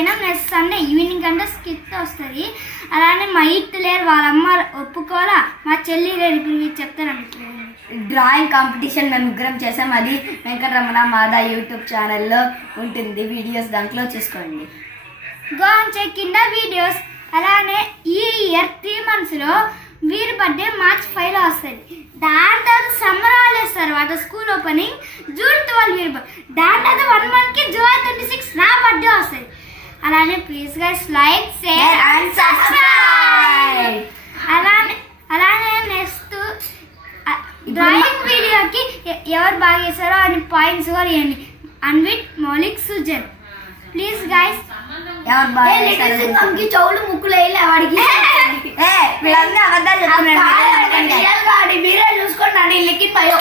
పోయినాం. Next Sunday evening అంటే skit వస్తుంది. అలానే మా ఇట్ లేరు, వాళ్ళ అమ్మ ఒప్పుకోవాలా. మా చెల్లి లేరు, ఇప్పుడు చెప్తాను. డ్రాయింగ్ కాంపిటీషన్ మేము ముగ్గురం చేసాం. అది వెంకటరమణ మాదా యూట్యూబ్ ఛానల్లో ఉంటుంది, వీడియోస్ దాంట్లో చూసుకోండి. Go and check in the videos. అలానే ఈ ఇయర్ 3 monthsలో వీరి బర్త్డే March 5లో వస్తుంది. దాని తర్వాత సమ్మర్ హాలిడేస్ తర్వాత స్కూల్ ఓపెనింగ్ June 12 వీరి బర్త్డే. దాని తర్వాత 1 monthకి July 26 నా బర్త్డే వస్తుంది. అలానే please guys like share and subscribe. అలానే నెక్స్ట్ డ్రాయింగ్ వీడియోకి ఎవరు బాగా చేస్తారో అని పాయింట్స్ కూడా ఇవ్వండి. అన్విట్, మౌలిక్, సుజన్. ప్లీజ్ గైస్ ఎవరు బాగా చెవులు ముక్కులు వేయలే వాడికి. మీరే చూసుకోండి. లిఖిత్ భయో.